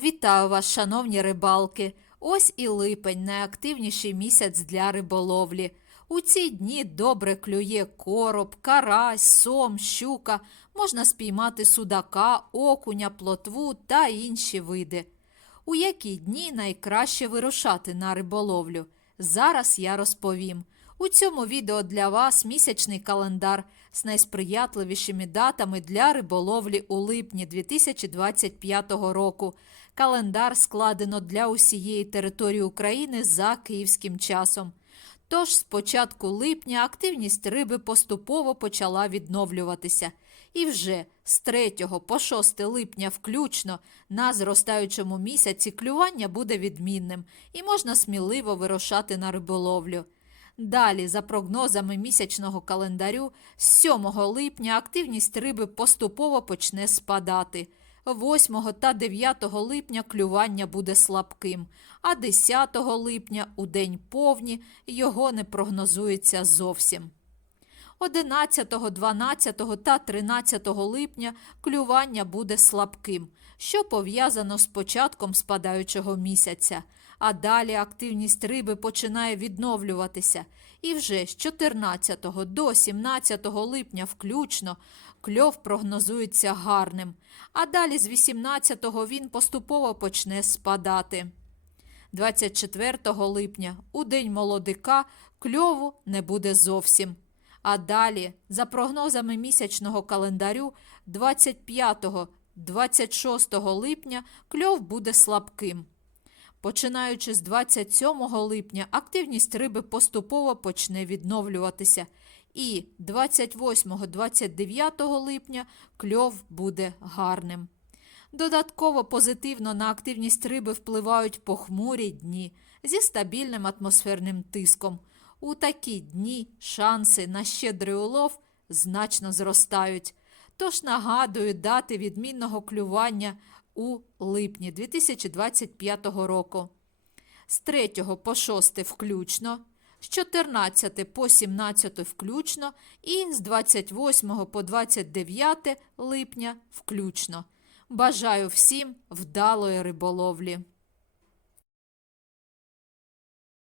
Вітаю вас, шановні рибалки! Ось і липень, найактивніший місяць для риболовлі. У ці дні добре клює короб, карась, сом, щука, можна спіймати судака, окуня, плотву та інші види. У які дні найкраще вирушати на риболовлю? Зараз я розповім. У цьому відео для вас місячний календар з найсприятливішими датами для риболовлі у липні 2025 року. Календар складено для усієї території України за київським часом. Тож з початку липня активність риби поступово почала відновлюватися. І вже з 3 по 6 липня включно на зростаючому місяці клювання буде відмінним і можна сміливо вирушати на риболовлю. Далі, за прогнозами місячного календарю, з 7 липня активність риби поступово почне спадати. 8 та 9 липня клювання буде слабким, а 10 липня у день повні його не прогнозується зовсім. 11, 12 та 13 липня клювання буде слабким, що пов'язано з початком спадаючого місяця, а далі активність риби починає відновлюватися, і вже з 14 до 17 липня включно кльов прогнозується гарним, а далі з 18 він поступово почне спадати. 24 липня у день молодика кльову не буде зовсім. А далі, за прогнозами місячного календарю, 25-26 липня кльов буде слабким. Починаючи з 27 липня, активність риби поступово почне відновлюватися, і 28-29 липня кльов буде гарним. Додатково позитивно на активність риби впливають похмурі дні зі стабільним атмосферним тиском. У такі дні шанси на щедрий улов значно зростають. Тож нагадую дати відмінного клювання у липні 2025 року. З 3 по 6 включно, з 14 по 17 включно і з 28 по 29 липня включно. Бажаю всім вдалої риболовлі!